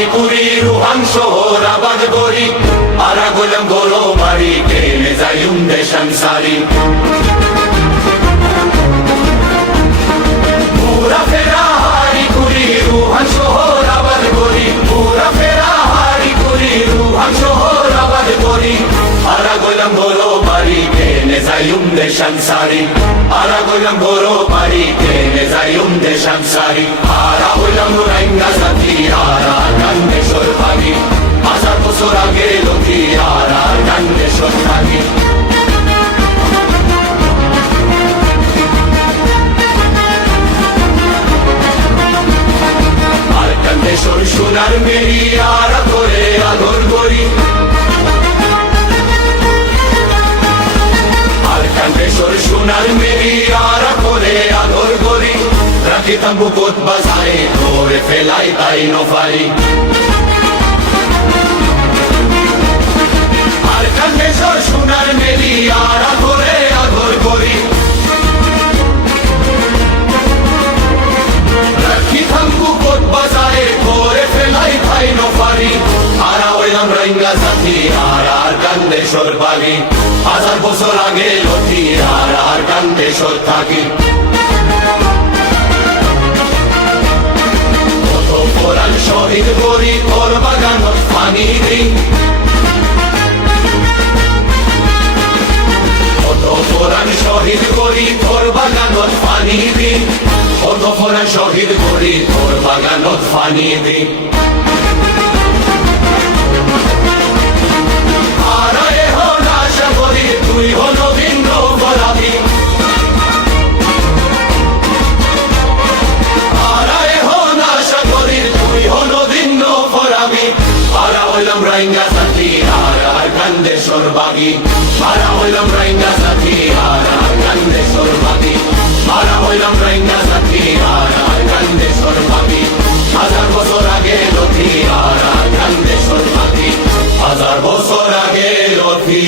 হারি পুরি রুহান শহর আবাদ গরি আরা গোলাম গরো বাড়ি কেনে যাইম দেশান সারি পুরা ফেরা হারি পুরি রুহান শহর আবাদ গরি পুরা ফেরা হারি পুরি রুহান শহর আবাদ গরি আরা গোলাম গরো বাড়ি কেনে যাইম দেশান সারি আরা গোলাম গরো বাড়ি কেনে যাইম দেশান সারি আরা হইলাম রাইঙ্গা জাতি আরা কান্দেশ্বর ভাগি 1000 বছর আগে লতি আরা কান্দেশ্বর ভাগি আর কান্দেশ্বর সোনার মেরি আরা করে আদর গরি আর কান্দেশ্বর সোনার মেরি আরা করে আদর গরি রাখিতাম বুকত বাজারে ধরে ফেলাই তাই নফারি আর কান্দেশ্বর সোনার মেরি আরা করে আদর গরি রাখিতাম বুকত বাজারে ধরে ফেলাই তাই নফারি আরা হইলাম রাইঙ্গা জাতি আর কান্দেশ্বর বাগি 1000 বছর আগে লতি আর কান্দেশ্বর থাকি কোরআন শহীদ করি তোর বাগানত পানি দিই কত কোরআন শহীদ করি তোর বাগানত পানি দিই কত কোরআন শহীদ করি তোর বাগানত পানি দিই আর এখন আশা করি তুই হলো ভিন্ন গোলাপি রাইঙ্গা সাথী আর কান্দেশ্বর বাগি মারা হইলাম রাইঙ্গা সাথী আর কান্দেশ্বর বাগি মারা হইলাম রাইঙ্গা সাথী আর কান্দেশ্বর বাগি 1000 বছর আগে লথি আর কান্দেশ্বর বাগি 1000 বছর আগে লথি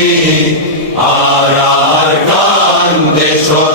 আর কান্দেশ্বর